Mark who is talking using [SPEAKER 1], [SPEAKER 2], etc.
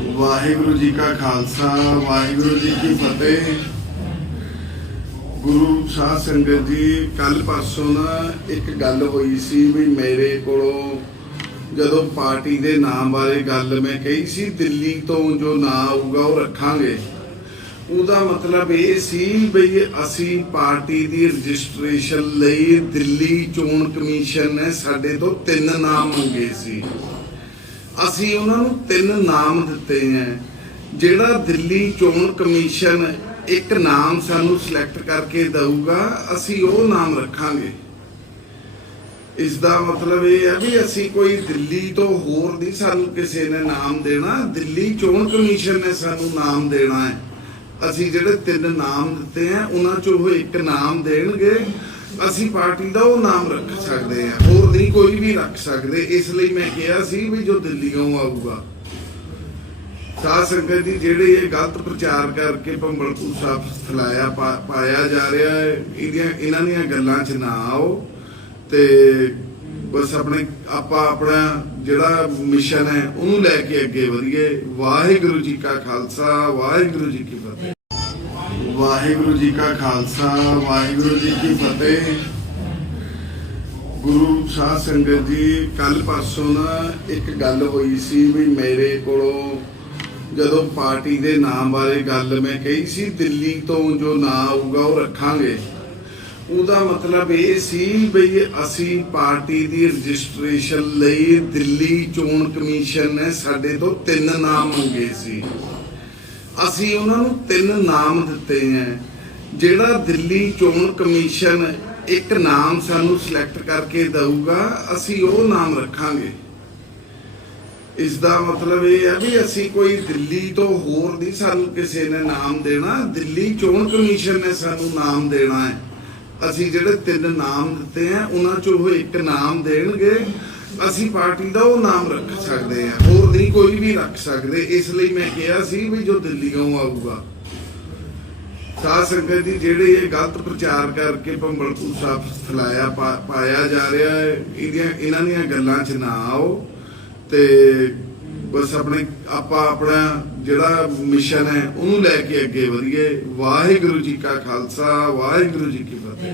[SPEAKER 1] ਵਾਹਿਗੁਰੂ ਜੀ ਕਾ ਖਾਲਸਾ, ਵਾਹਿਗੁਰੂ ਜੀ ਕੀ ਫਤਿਹ। ਗੁਰੂ ਸਾਧ ਸੰਗਤ ਜੀ ਕੱਲ ਪਰਸੋਂ ਨਾ ਇੱਕ ਗੱਲ ਹੋਈ ਸੀ ਵੀ ਮੇਰੇ ਕੋਲੋਂ ਜਦੋਂ ਪਾਰਟੀ ਦੇ ਨਾਮ ਬਾਰੇ ਗੱਲ ਮੈਂ ਕਹੀ ਸੀ, ਦਿੱਲੀ ਤੋਂ ਜੋ ਨਾਂ ਆਊਗਾ ਉਹ ਰੱਖਾਂਗੇ। ਉਹਦਾ ਮਤਲਬ ਇਹ ਸੀ ਵੀ ਅਸੀਂ ਪਾਰਟੀ ਦੀ ਰਜਿਸਟ੍ਰੇਸ਼ਨ ਲਈ ਦਿੱਲੀ ਚੋਣ ਕਮਿਸ਼ਨ ਨੇ ਸਾਡੇ ਤੋਂ ਤਿੰਨ ਨਾਮ ਮੰਗੇ ਸੀ। ਅਸੀਂ ਉਹਨਾਂ ਨੂੰ ਤਿੰਨ ਨਾਮ ਦਿੱਤੇ ਹੈ ਜਿਹੜਾ ਦਿੱਲੀ ਚੋਣ ਕਮਿਸ਼ਨ ਇੱਕ ਨਾਮ ਸਾਨੂੰ ਸਿਲੈਕਟ ਕਰਕੇ ਦਊਗਾ, ਅਸੀਂ ਉਹ ਨਾਮ ਰੱਖਾਂਗੇ। ਇਸ ਦਾ ਮਤਲਬ ਇਹ ਹੈ ਵੀ ਅਸੀਂ ਕੋਈ ਦਿੱਲੀ ਤੋਂ ਹੋਰ ਨਹੀਂ ਸਾਨੂੰ ਕਿਸੇ ਨੇ ਨਾਮ ਦੇਣਾ। ਦਿੱਲੀ ਚੋਣ ਕਮਿਸ਼ਨ ਨੇ ਸਾਨੂੰ ਨਾਮ ਦੇਣਾ ਹੈ ਅਸੀਂ ਜਿਹੜੇ ਤਿੰਨ ਨਾਮ ਦਿੱਤੇ ਆ ਉਹਨਾਂ ਚੋਂ ਉਹ ਇੱਕ ਨਾਮ ਦੇਣਗੇ। ਅਸੀਂ ਪਾਰਟੀ ਦਾ ਉਹ ਨਾਮ ਰੱਖ ਸਕਦੇ ਆ। ਹੋਰ ਨਹੀਂ ਕੋਈ ਵੀ ਰੱਖ ਸਕਦੇ। ਇਸ ਲਈ ਮੈਂ ਕਿਹਾ ਸੀ ਵੀ ਜੋ ਦਿੱਲੀੋਂ ਆਊਗਾ, ਸਾਧ ਸੰਗਤ ਜੀ ਜਿਹੜੇ ਇਹ ਗਲਤ ਪ੍ਰਚਾਰ ਕਰਕੇ ਭੰਬਲਪੁਰ ਸਾਹਿਬ ਫੈਲਾਇਆ ਪਾਇਆ ਜਾ ਰਿਹਾ ਹੈ, ਇਹਦੀਆਂ, ਇਹਨਾਂ ਦੀਆਂ ਗੱਲਾਂ 'ਚ ਨਾ ਆਓ ਤੇ ਬਸ ਆਪਣੇ, ਆਪਾਂ ਆਪਣਾ ਜਿਹੜਾ ਮਿਸ਼ਨ ਹੈ, ਉਹਨੂੰ ਲੈ ਕੇ ਅੱਗੇ ਵਧੀਏ। ਵਾਹਿਗੁਰੂ ਜੀ ਕਾ ਖਾਲਸਾ, ਵਾਹਿਗੁਰੂ ਜੀ ਕੀ ਫਤਿਹ। ਵਾਹਿਗੁਰੂ ਜੀ ਕਾ ਖਾਲਸਾ, ਵਾਹਿਗੁਰੂ ਜੀ ਕੀ ਫਤਿਹ। ਗੁਰੂ ਸਾਧ ਸੰਗਤ ਜੀ ਕੱਲ ਪਰਸੋਂ ਨਾ ਇੱਕ ਗੱਲ ਹੋਈ ਸੀ ਵੀ ਮੇਰੇ ਕੋਲੋਂ ਜਦੋਂ ਪਾਰਟੀ ਦੇ ਨਾਮ ਬਾਰੇ ਗੱਲ ਮੈਂ ਕਹੀ ਸੀ, ਦਿੱਲੀ ਤੋਂ ਜੋ ਨਾਂ ਆਊਗਾ ਉਹ ਰੱਖਾਂਗੇ। ਉਹਦਾ ਮਤਲਬ ਇਹ ਸੀ ਵੀ ਅਸੀਂ ਪਾਰਟੀ ਦੀ ਰਜਿਸਟ੍ਰੇਸ਼ਨ ਲਈ ਦਿੱਲੀ ਚੋਣ ਕਮਿਸ਼ਨ ਨੇ ਸਾਡੇ ਤੋਂ ਤਿੰਨ ਨਾਮ ਮੰਗੇ ਸੀ। ਅਸੀਂ ਉਹਨਾਂ ਨੂੰ ਤਿੰਨ ਨਾਮ ਦਿੱਤੇ ਹੈ ਜਿਹੜਾ ਦਿੱਲੀ ਚੋਣ ਕਮਿਸ਼ਨ ਇੱਕ ਨਾਮ ਸਾਨੂੰ ਸਿਲੈਕਟ ਕਰਕੇ ਦਊਗਾ, ਅਸੀਂ ਉਹ ਨਾਮ ਰੱਖਾਂਗੇ। ਇਸ ਦਾ ਮਤਲਬ ਇਹ ਹੈ ਵੀ ਅਸੀਂ ਕੋਈ ਦਿੱਲੀ ਤੋਂ ਹੋਰ ਨਹੀਂ ਸਾਨੂੰ ਕਿਸੇ ਨੇ ਨਾਮ ਦੇਣਾ। ਦਿੱਲੀ ਚੋਣ ਕਮਿਸ਼ਨ ਨੇ ਸਾਨੂੰ ਨਾਮ ਦੇਣਾ ਹੈ ਅਸੀਂ ਜਿਹੜੇ ਤਿੰਨ ਨਾਮ ਦਿੱਤੇ ਆ ਉਹਨਾਂ ਚੋਂ ਉਹ ਇੱਕ ਨਾਮ ਦੇਣਗੇ। ਅਸੀਂ ਪਾਰਟੀ ਦਾ ਉਹ ਨਾਮ ਰੱਖ ਸਕਦੇ ਆ। ਹੋਰ ਨਹੀਂ ਕੋਈ ਵੀ ਰੱਖ ਸਕਦੇ। ਇਸ ਲਈ ਮੈਂ ਕਿਹਾ ਸੀ ਵੀ ਜੋ ਦਿੱਲੀੋਂ ਆਊਗਾ, ਸਾਧ ਸੰਗਤ ਜੀ ਜਿਹੜੇ ਇਹ ਗਲਤ ਪ੍ਰਚਾਰ ਕਰਕੇ ਭੰਬਲਪੁਰ ਸਾਹਿਬ ਫੈਲਾਇਆ ਪਾਇਆ ਜਾ ਰਿਹਾ ਹੈ, ਇਹਦੀਆਂ, ਇਹਨਾਂ ਦੀਆਂ ਗੱਲਾਂ 'ਚ ਨਾ ਆਓ ਤੇ ਬਸ ਆਪਣੇ, ਆਪਾਂ ਆਪਣਾ ਜਿਹੜਾ ਮਿਸ਼ਨ ਹੈ, ਉਹਨੂੰ ਲੈ ਕੇ ਅੱਗੇ ਵਧੀਏ। ਵਾਹਿਗੁਰੂ ਜੀ ਕਾ ਖਾਲਸਾ, ਵਾਹਿਗੁਰੂ ਜੀ ਕੀ ਫਤਿਹ।